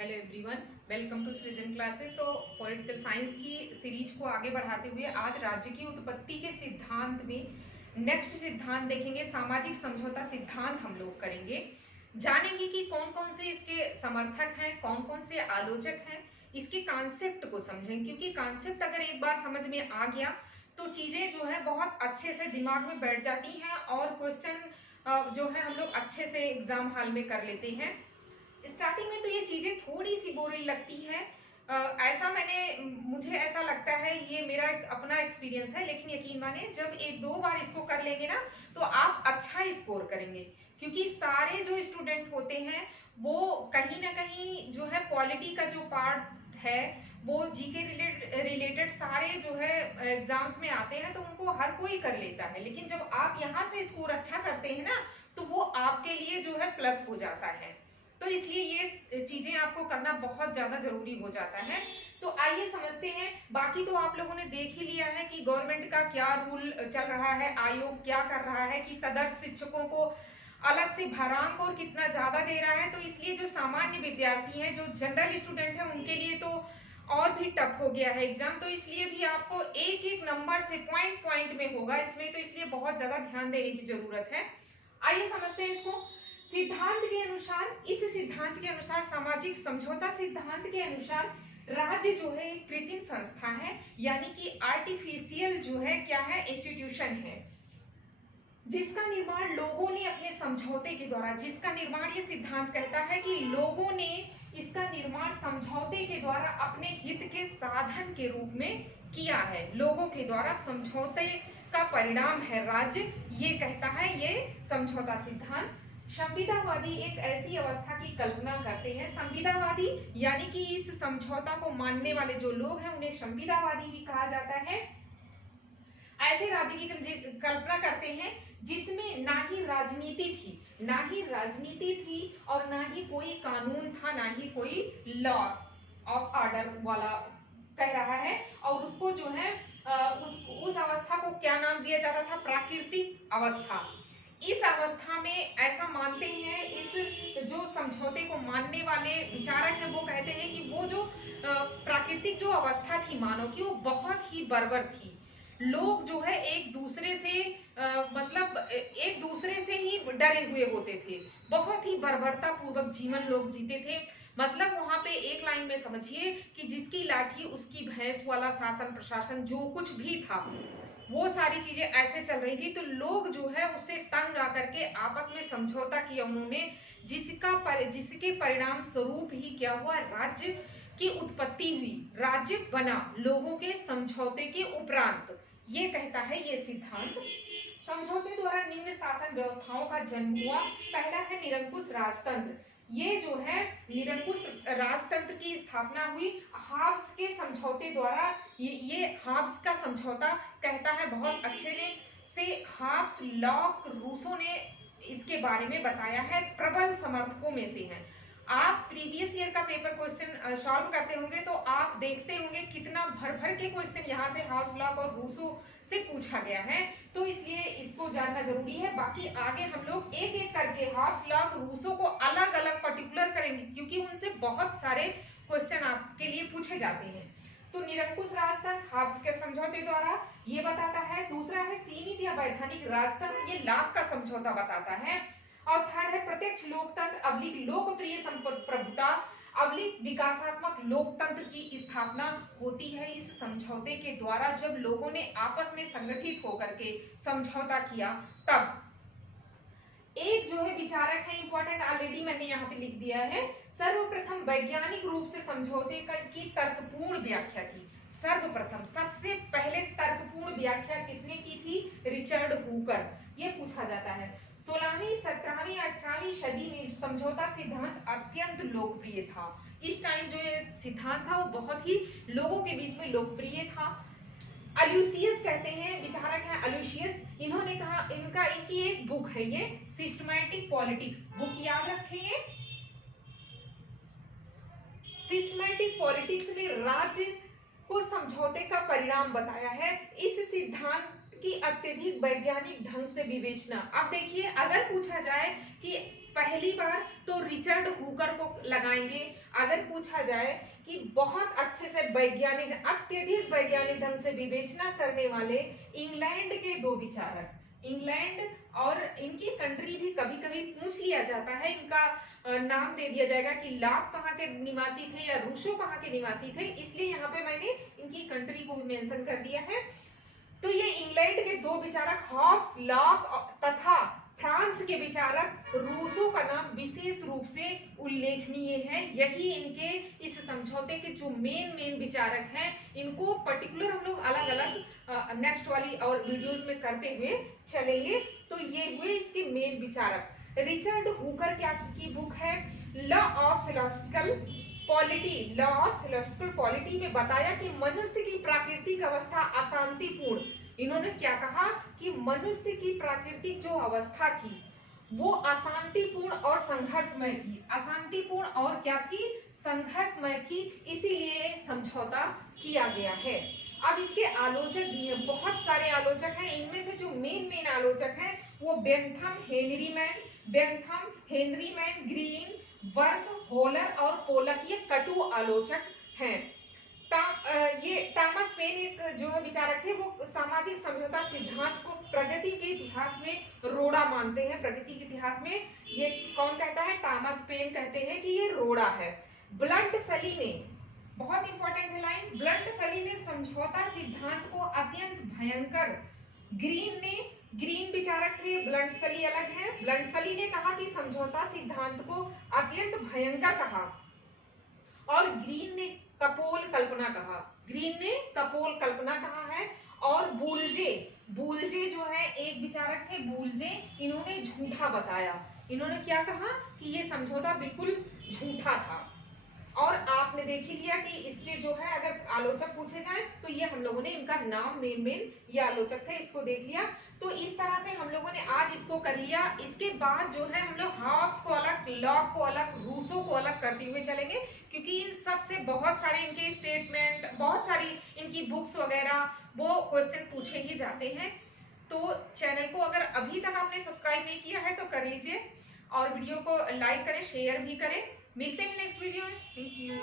Hello everyone, welcome to सृजन classes. तो political science की सीरीज को आगे बढ़ाते हुए आज राज्य की उत्पत्ति के सिद्धांत में नेक्स्ट सिद्धांत देखेंगे। सामाजिक समझौता सिद्धांत हम लोग करेंगे, जानेंगे कि कौन कौन से इसके समर्थक हैं, कौन कौन से आलोचक हैं। इसके कॉन्सेप्ट को समझें, क्योंकि कॉन्सेप्ट अगर एक बार समझ में आ गया तो चीजें जो है बहुत अच्छे से दिमाग में बैठ जाती हैं और क्वेश्चन जो है हम लोग अच्छे से एग्जाम हॉल में कर लेते हैं। स्टार्टिंग में तो ये चीजें थोड़ी सी बोरिंग लगती है, मुझे ऐसा लगता है, ये मेरा अपना एक्सपीरियंस है। लेकिन यकीन माने जब एक दो बार इसको कर लेंगे ना तो आप अच्छा स्कोर करेंगे, क्योंकि सारे जो स्टूडेंट होते हैं वो कहीं ना कहीं जो है पॉलिटी का जो पार्ट है वो जीके रिलेटेड सारे जो है एग्जाम्स में आते हैं, तो उनको हर कोई कर लेता है। लेकिन जब आप यहाँ से स्कोर अच्छा करते हैं ना तो वो आपके लिए जो है प्लस हो जाता है। तो इसलिए ये चीजें आपको करना बहुत ज्यादा जरूरी हो जाता है। तो आइए समझते हैं। बाकी तो आप लोगों ने देख ही लिया है कि गवर्नमेंट का क्या रूल चल रहा है, आयोग क्या कर रहा है कि तदर्थ शिक्षकों को अलग से भरांक और कितना ज्यादा दे रहा है। तो इसलिए जो सामान्य विद्यार्थी हैं, जो जनरल स्टूडेंट हैं, उनके लिए तो और भी टफ हो गया है एग्जाम। तो इसलिए भी आपको एक एक नंबर से पॉइंट पॉइंट में होगा इसमें, तो इसलिए बहुत ज्यादा ध्यान देने की जरूरत है। आइए समझते हैं इसको। सिद्धांत के अनुसार, इस सिद्धांत के अनुसार, सामाजिक समझौता सिद्धांत के अनुसार राज्य जो है एक कृत्रिम संस्था है, यानी कि आर्टिफिशियल जो है क्या है, इंस्टीट्यूशन है, जिसका निर्माण लोगों ने अपने समझौते के द्वारा, जिसका निर्माण ये सिद्धांत कहता है कि लोगों ने इसका निर्माण समझौते के द्वारा अपने हित के साधन के रूप में किया है। लोगों के द्वारा समझौते का परिणाम है राज्य, ये कहता है ये समझौता सिद्धांत। संविदावादी एक ऐसी अवस्था की कल्पना करते हैं। संविदावादी यानी कि इस समझौता को मानने वाले जो लोग हैं उन्हें संविदावादी भी कहा जाता है। ऐसे राज्य की कल्पना करते हैं जिसमें ना ही राजनीति थी और ना ही कोई कानून था, ना ही कोई लॉ ऑफ ऑर्डर वाला कह रहा है। और उसको जो है उस अवस्था को क्या नाम दिया जाता था, प्राकृतिक अवस्था। इस अवस्था में ऐसा मानते हैं, इस जो समझौते को मानने वाले विचारक हैं वो कहते हैं कि वो जो प्राकृतिक जो अवस्था थी मानव की, वो बहुत ही बर्बर थी। लोग जो है एक दूसरे से मतलब एक दूसरे से ही डरे हुए होते थे, बहुत ही बर्बरता पूर्वक जीवन लोग जीते थे। मतलब वहां पे एक लाइन में समझिए कि जिसकी लाठी उसकी भैंस वाला शासन प्रशासन जो कुछ भी था, वो सारी चीजें ऐसे चल रही थी। तो लोग जो है उससे तंग आकर के आपस में समझौता किया उन्होंने, जिसके परिणाम स्वरूप ही क्या हुआ, राज्य की उत्पत्ति हुई, राज्य बना लोगों के समझौते के उपरांत। ये कहता है ये सिद्धांत। समझौते द्वारा निम्न शासन व्यवस्थाओं का जन्म हुआ। पहला है निरंकुश राजतंत्र। ये जो है निरंकुश राजतंत्र की स्थापना हुई हाब्स के समझौते द्वारा। ये हाब्स का समझौता कहता है बहुत अच्छे से, हाब्स लॉक रूसो ने इसके बारे में बताया है, प्रबल समर्थकों में से हैं। आप प्रीवियस ईयर का पेपर क्वेश्चन सॉल्व करते होंगे तो आप देखते होंगे कितना भर भर के क्वेश्चन यहाँ से हाउस लॉक और रूसो से पूछा गया है, तो इसलिए इसको जानना जरूरी है। बाकी आगे हम लोग एक एक करके हाउस लॉक रूसो को अलग अलग पर्टिकुलर करेंगे, क्योंकि उनसे बहुत सारे क्वेश्चन आपके लिए पूछे जाते हैं। तो निरंकुश राजतंत्र हाब्स के समझौते द्वारा ये बताता है। दूसरा है सीमित या वैधानिक राजतंत्र, ये लाभ का समझौता बताता है। और थर्ड है प्रत्यक्ष लोकतंत्र अवलिक लोकप्रिय प्रभुता अवलिक विकासात्मक लोकतंत्र की स्थापना होती है इस समझौते के द्वारा। जब लोगों ने आपस में संगठित होकर के समझौता किया तब। एक जो है विचारक है इंपॉर्टेंट, ऑलरेडी मैंने यहाँ पे लिख दिया है। सर्वप्रथम वैज्ञानिक रूप से समझौते की तर्कपूर्ण व्याख्या की। सर्वप्रथम सबसे पहले तर्कपूर्ण व्याख्या किसने की थी, रिचर्ड हुकर। ये पूछा जाता है। 16वीं 17वीं 18वीं सदी में समझौता सिद्धांत अत्यंत लोकप्रिय था। इस टाइम जो ये सिद्धांत था वो बहुत ही लोगों के बीच में लोकप्रिय था। अल्यूसियस कहते हैं, विचारक हैं अल्यूसियस। इन्होंने कहा, इनकी एक बुक है ये सिस्टमैटिक पॉलिटिक्स, बुक याद रखेंगे। सिस्टमैटिक पॉलिटिक्स में राज्य को समझौते का परिणाम बताया है। इस सिद्धांत कि अत्यधिक वैज्ञानिक ढंग से विवेचना। अब देखिए, अगर पूछा जाए कि पहली बार तो रिचर्ड हुकर को लगाएंगे, अगर पूछा जाए कि बहुत अच्छे से वैज्ञानिक, अत्यधिक वैज्ञानिक ढंग से विवेचना करने वाले इंग्लैंड के दो विचारक, इंग्लैंड और इनकी कंट्री भी कभी कभी पूछ लिया जाता है, इनका नाम दे दिया जाएगा कि लाभ कहाँ के निवासी थे या रूसो कहाँ के निवासी थे, इसलिए यहाँ पे मैंने इनकी कंट्री को भी मेंशन कर दिया है। तो ये इंग्लैंड के दो विचारक हॉब्स, लॉक तथा फ्रांस के विचारक रूसो का नाम विशेष रूप से उल्लेखनीय है। यही इनके इस समझौते के जो मेन विचारक हैं, इनको पर्टिकुलर हम लोग अलग अलग नेक्स्ट वाली और वीडियोस में करते हुए चलेंगे। तो ये हुए इसके मेन विचारक। रिचर्ड हुकर क्या की बुक है, law of ecclesiastical polity. Law of ecclesiastical polity में बताया कि मनुष्य की प्राकृतिक अवस्था अशांतिपूर्ण। इन्होंने क्या कहा कि मनुष्य की प्राकृतिक जो अवस्था थी वो अशांतिपूर्ण और संघर्षमय थी। अशांतिपूर्ण और क्या थी, संघर्षमय थी, इसीलिए समझौता किया गया है। अब इसके आलोचक भी हैं, बहुत सारे आलोचक हैं, इनमें से जो मेन आलोचक हैं वो Bentham Henry man, green, work, holer और पोलक, ये कटु आलोचक हैं। ये टॉमस पेन एक जो है विचारक थे, वो सामाजिक समझौता सिद्धांत को प्रगति के इतिहास में रोड़ा मानते हैं। प्रगति के इतिहास में ये कौन कहता है, टॉमस पेन कहते हैं कि ये रोड़ा है। ब्लंट सली ने, बहुत इंपॉर्टेंट है लाइन, ब्लंट सली ने समझौता सिद्धांत को अत्यंत भयंकर, ग्रीन विचारक थे, ब्लंट सली अलग है। ब्लंट सली ने कहा कि समझौता सिद्धांत को अत्यंत भयंकर कहा, और ग्रीन ने कपोल कल्पना कहा। ग्रीन ने कपोल कल्पना कहा है। और बूलजे जो है एक विचारक थे, बूलजे, इन्होंने झूठा बताया। इन्होंने क्या कहा कि ये समझौता बिल्कुल झूठा था। और आपने देख ही लिया कि इसके जो है अगर आलोचक पूछे जाए तो ये हम लोगों ने इनका नाम मेन ये आलोचक थे, इसको देख लिया। तो इस तरह से हम लोगों ने आज इसको कर लिया। इसके बाद जो है हम लोग हॉब्स को अलग, लॉक को अलग, रूसो को अलग करते हुए चलेंगे, क्योंकि इन सब से बहुत सारे इनके स्टेटमेंट, बहुत सारी इनकी बुक्स वगैरह वो क्वेश्चन पूछे ही जाते हैं। तो चैनल को अगर अभी तक आपने सब्सक्राइब नहीं किया है तो कर लीजिए, और वीडियो को लाइक करें, शेयर भी करें। मिलते हैं नेक्स्ट वीडियो में। Thank you.